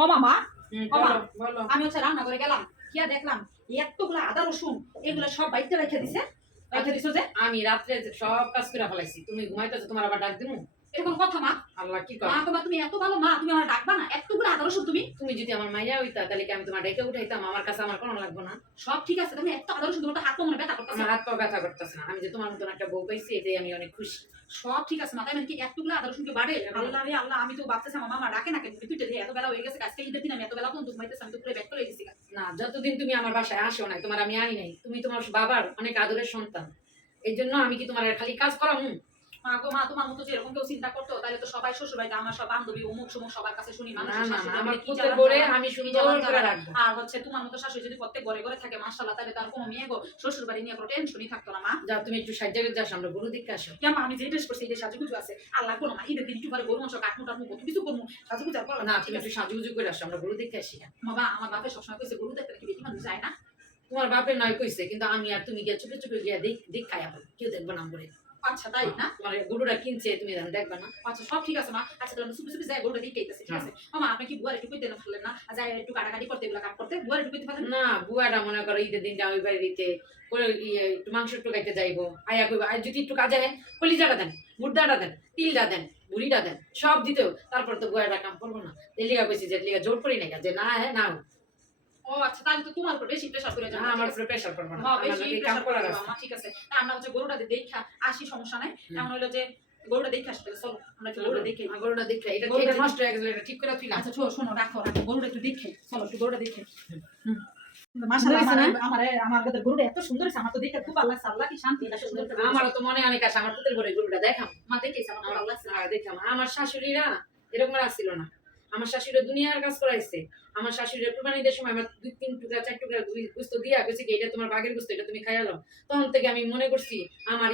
ও মামা, ও মা, বলো বলো। আমি হচ্ছে রান্না করে গেলাম, গিয়া দেখলাম এতগুলা আদা রসুন এগুলা সব বাইতে রেখে দিছে। রেখে দিছো যে? আমি রাত্রে সব কাজ করে ফেলাইছি, তুমি ঘুমাইতেছো, তোমার আবার ডাক দিমু? এটা কোন কথা মা? আল্লাহ কি মা কর। তোমার, তুমি এত ভালো মা, তুমি আমার ডাকবা না? এতগুলা আদা রসুন তুমি? তুমি যদি আমার মাইয়া হইতা তাহলে কি আমি তোমার ডেকে উঠাইতাম? আমার কাছে আমার কোনো লাগবে না। সব ঠিক আছে, তুমি এত আদা রসুন, তোমার তো হাত পা মনে ব্যথা করতেছে। আমার হাত পা ব্যথা করতেছে না, আমি যে তোমার মতন একটা বউ পাইছি এটাই আমি অনেক খুশি। সব ঠিক আছে মাথায় মানে কি এতগুলা আদা রসুন কি বাড়ে? আল্লাহ রে আল্লাহ, আমি তো ভাবতেছি আমার মামা ডাকে না কেন, তুই তো এত বেলা হয়ে গেছে, আজকে ঈদের দিন আমি এত বেলা পর্যন্ত ঘুমাইতেছি, আমি তো পুরো ব্যাক করে গেছি। না, যতদিন তুমি আমার বাসায় আসো নাই, তোমার আমি আনি নাই, তুমি তোমার বাবার অনেক আদরের সন্তান, এই জন্য আমি কি তোমার আর খালি কাজ করামু? মা গো মা, তোমার মতো যে এরকম কেউ চিন্তা করতো তাহলে তো সবাই শ্বশুর বাড়িতে, আমার সব বান্ধবী অমুক সমুক সবার কাছে শুনি মানুষ না না না, শাশুড়ি আমার কি পুতের জ্বালান বরে জ্বালান, আমি কি সুন্দর জ্বালান করে জ্বালান। রাখবো। আর হচ্ছে তোমার মতো শাশুড়ি যদি প্রত্যেক ঘরে ঘরে থাকে মাশাআল্লাহ, তাহলে তার কোনো মেয়ে গো শ্বশুর বাড়ি নিয়ে কোনো টেনশনই থাকতো না মা। যা, তুমি একটু সাহায্য করে যাও, আমরা গরু দিকে আসো। কেমন আমি যে ড্রেস করছি এই সাজুগুজু আছে, আল্লাহ কোনো মা ঈদের দিন একটু পরে গরু মাংস কাটমু টাটমু কত কিছু করবো, সাজুগুজু আর করলাম না, না। তুমি একটু সাজুগুজু করে আসো, আমরা গরু দিকে আসি। বাবা আমার বাপে সবসময় কইছে গরু দেখতে নাকি বেটি মানুষ যায় না। তোমার বাপের নয় কইছে, কিন্তু আমি আর তুমি গিয়ে চুপে চুপে গিয়া দেখ খাই, এখন কেউ দেখবো না বলে। আচ্ছা তাই না? তোমার গরুটা কিনছে, তুমি দেখবা না? আচ্ছা সব ঠিক আছে মা। আচ্ছা তাহলে সুপি সুপি যাই গরুটা দিয়ে খাইতেছে, ঠিক আছে? মামা আপনি কি বুয়ার একটু কইতে না পারলেন না? যাই একটু কাটাকাটি করতে, এগুলা কাট করতে বুয়ার একটু কইতে পারলেন না? না, বুয়াটা মনে করো ঈদের দিনটা ওই বাড়িতে করে একটু মাংস একটু খাইতে যাইবো, আয়া কইবা আর যদি একটু কাজে হয় কলিজাটা দেন, মুর্দাটা দেন, তিলটা দেন, বুড়িটা দেন, সব দিতেও তারপর তো বুয়াটা কাম করবো না। এলিগা কইছি যে এলিগা জোর করি না, যে না হ্যাঁ না। ও আচ্ছা, তাহলে তো তোমার উপর বেশি প্রেসার করে না, যাবে। আমার উপরে প্রেশার করবো না, হ্যাঁ আমার বেশি যদি কাম প্রেসার করে করার যাবে আছে। মা, ঠিক আছে? তা আমরা হচ্ছে গরুটা দেখা আসি, সমস্যা নাই। এমন হইলো যে গরুটা দেখে আসতে হবে, চলো আমরা একটু গরুটা দেখে। গরুটা দেখে এটা গরুটা এটা নষ্ট হয়ে গেছিল, এটা ঠিক করে তুইলাম। আচ্ছা শোনো, রাখো রাখো, গরুটা একটু দেখে, চলো একটু গরুটা দেখে। হুম। মাশাআল্লাহ, সুন্দর হইছে আমার আমার গরুটা এত সুন্দর হইছে, আমার তো দেখে খুব ভালো লাগছে। আল্লাহ কি শান্তি, এটা সুন্দর করে আমারও তো মনে অনেক আশা, আমার পুতের ঘরে গরুটা দেখাম। মা দেখেছে, আমার খুব ভালো লাগছে। দেখলাম আমার শাশুড়িরা এরকম আর আসছিল না। আমার শাশুড়ি দুনিয়ার কাজ করাইছে। আমার শাশুড়ির কুরবানিদের সময় আমার 2-3 টুকরা 4 টুকরা গোস্ত দিয়া কইছে কি এটা তোমার বাগের গোস্ত, এটা তুমি খাইয়া লও। তখন থেকে আমি মনে করছি আমার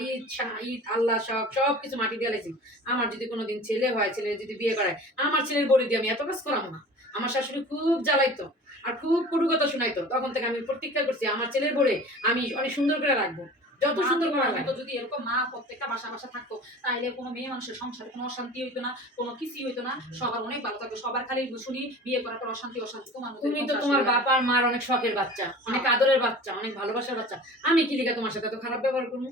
ঈদ আল্লাহ সবকিছু মাটি দিয়ে লাইছি। আমার যদি কোনোদিন ছেলে হয়, ছেলে যদি বিয়ে করায়, আমার ছেলের বড়ি দিয়ে আমি এত কাজ করাম না। আমার শাশুড়ি খুব জ্বালাইতো আর খুব কটু কথা শুনাইতো। তখন থেকে আমি প্রতিজ্ঞা করছি আমার ছেলের বড়ে আমি অনেক সুন্দর করে রাখবো, যত সুন্দর করে রাখবো। যদি এরকম মা প্রত্যেকটা বাসা বাসা থাকতো তাহলে কোনো মেয়ে মানুষের সংসারে কোনো অশান্তি হইতো না, কোনো কিছুই হইতো না, সবার অনেক ভালো থাকতো। সবার খালি শুনি বিয়ে করার পর অশান্তি অশান্তি। তোমার মতো তুমি তো তোমার বাবা আর মার অনেক শখের বাচ্চা, অনেক আদরের বাচ্চা, অনেক ভালোবাসার বাচ্চা। আমি কি লিখা তোমার সাথে এত খারাপ ব্যবহার করবো?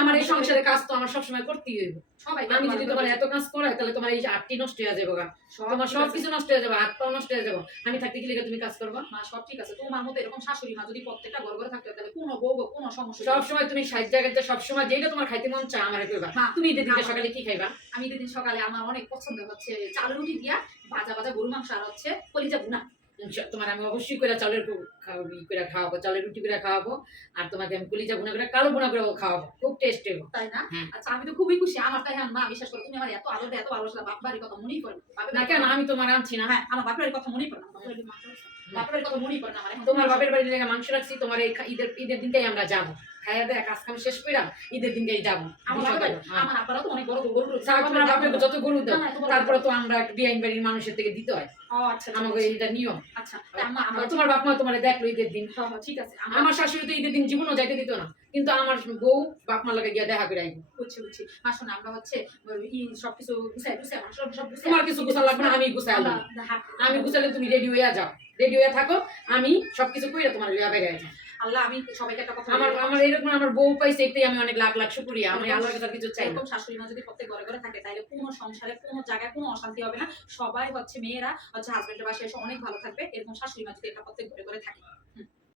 আমার এই সংসারের কাজ তো আমার সবসময় করতেই হইব। সবাই আমি যদি তোমার এত কাজ করাই তাহলে তোমার এই আটটি নষ্ট হয়ে যাবে, তোমার সবকিছু নষ্ট হয়ে যাবে, হাত পাও নষ্ট হয়ে যাবে। আমি থাকতে কি লিখা তুমি কাজ করবা? মা সব ঠিক আছে, তোমার মতো এরকম শাশুড়ি মা যদি প্রত্যেকটা ঘর ঘরে থাকতো তাহলে কোনো বউ কোনো সমস্যা। সবসময় তুমি 60 জায়গাতে সবসময় যেটা তোমার খাইতে মন চায় আমার কইবা। তুমি ঈদের দিনে সকালে কি খাইবা? আমি ঈদের দিন সকালে আমার অনেক পছন্দ হচ্ছে চালের রুটি দিয়া ভাজা ভাজা গরু মাংস আর হচ্ছে কলিজা ভুনা। তোমার আমি অবশ্যই করে চালের করে খাওয়াবো, চালের রুটি করে খাওয়াবো, আর তোমাকে আমি কলিজা ভুনা করে কালো ভুনা করে খাওয়াবো, খুব টেস্ট হবে, তাই না? হ্যাঁ। আচ্ছা আমি তো খুবই খুশি। আমার তাই মা বিশ্বাস করো, তুমি আমার এত আদর এত ভালোবাসা, বাপ বাড়ির কথা মনেই পড়ে না। কেন আমি তোমার আনছি না? হ্যাঁ আমার বাপের কথা মনেই পড়ে না, বাপের কথা মনেই পড়ে না আমার। তোমার বাপের বাড়ি থেকে মাংস রাখছি, তোমার এই ঈদের দিনটাই আমরা যাবো, খাইয়া দেয়া কাজ কাম শেষ কইরা ঈদের দিনটাই যাবো। আমার আব্বারা তো অনেক বড় গরু, তোমার বাপের যত গরু দাও তারপরে তো আমরা একটা বিআইন বাড়ির মানুষের থেকে দিতে হয়। ও আচ্ছা আমাকে এটা নিয়ম। আচ্ছা তোমার বাপ মা তোমার দেখলো ঈদের দিন, ঠিক আছে। আমার শাশুড়ি তো ঈদের দিন জীবনও যাইতে দিত না, কিন্তু আমার বউ বাপ মা লাগে গিয়া দেখা করে আইবো। বুঝছি বুঝছি। আসলে আমরা হচ্ছে সবকিছু গুছাই গুছাই সব গুছাই। তোমার কিছু গুছাল লাগবে না, আমি গুছাই আলবো। আমি গুছালে তুমি রেডি হয়ে যাও, রেডি হয়ে থাকো, আমি সবকিছু কইরা তোমার লিয়া বের হয়ে যাই। আল্লাহ আমি সবাইকে একটা কথা, আমার এরকম আমার বউ পাইছে এটাই আমি অনেক লাখ লাখ শুকরিয়া। আমি আল্লাহর কাছে কিছু চাই না। এরকম শাশুড়ি মা যদি প্রত্যেক ঘরে ঘরে থাকে তাহলে কোনো সংসারে কোনো জায়গায় কোনো অশান্তি হবে না। সবাই হচ্ছে মেয়েরা হচ্ছে হাজবেন্ডের বাসায় এসে অনেক ভালো থাকবে। এরকম শাশুড়ি মা যদি এটা প্রত্যেক ঘরে ঘরে থাকে।